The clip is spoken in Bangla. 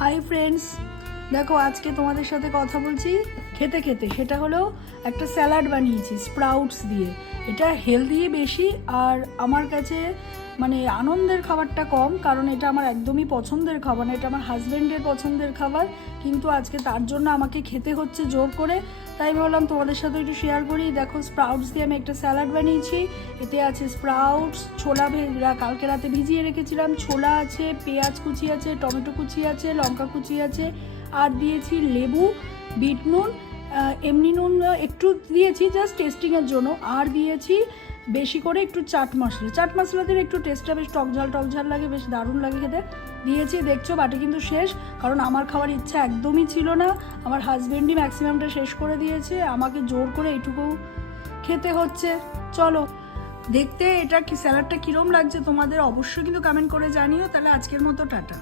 হাই ফ্রেন্ডস, দেখো আজকে তোমাদের সাথে কথা বলছি খেতে খেতে। সেটা হলো একটা স্যালাড বানিয়েছি স্প্রাউটস দিয়ে। এটা হেলদি বেশি আর আমার কাছে মানে আনন্দের খাবারটা কম, কারণ এটা আমার একদমই পছন্দের খাবার না, এটা আমার হাজব্যান্ডের পছন্দের খাবার। কিন্তু আজকে তার জন্য আমাকে খেতে হচ্ছে জোর করে, তাই ভাবলাম তোমাদের সাথে একটু শেয়ার করি। দেখো স্প্রাউটস দিয়ে আমি একটা স্যালাড বানিয়েছি। এতে আছে স্প্রাউটস, ছোলা কালকে রাতে ভিজিয়ে রেখেছিলাম, ছোলা আছে, পেঁয়াজ কুচি আছে, টমেটো কুচি আছে, লঙ্কা কুচি আছে, আর দিয়েছি লেবু, বিট নুন, এমনি নুন একটু দিয়েছি জাস্ট টেস্টিংয়ের জন্য, আর দিয়েছি বেশি করে একটু চাট মশলা দিলে একটু টেস্টটা বেশ টক ঝাল লাগে, বেশ দারুণ লাগে খেতে। দিয়েছি, দেখছো বাটি কিন্তু শেষ, কারণ আমার খাওয়ার ইচ্ছা একদমই ছিল না। আমার হাজব্যান্ডই ম্যাক্সিমামটা শেষ করে দিয়েছে, আমাকে জোর করে এইটুকু খেতে হচ্ছে। চলো দেখতে এটা কি স্যালাডটা কীরকম লাগছে তোমাদের অবশ্যই কিন্তু কমেন্ট করে জানিও। তাহলে আজকের মতো টাটা।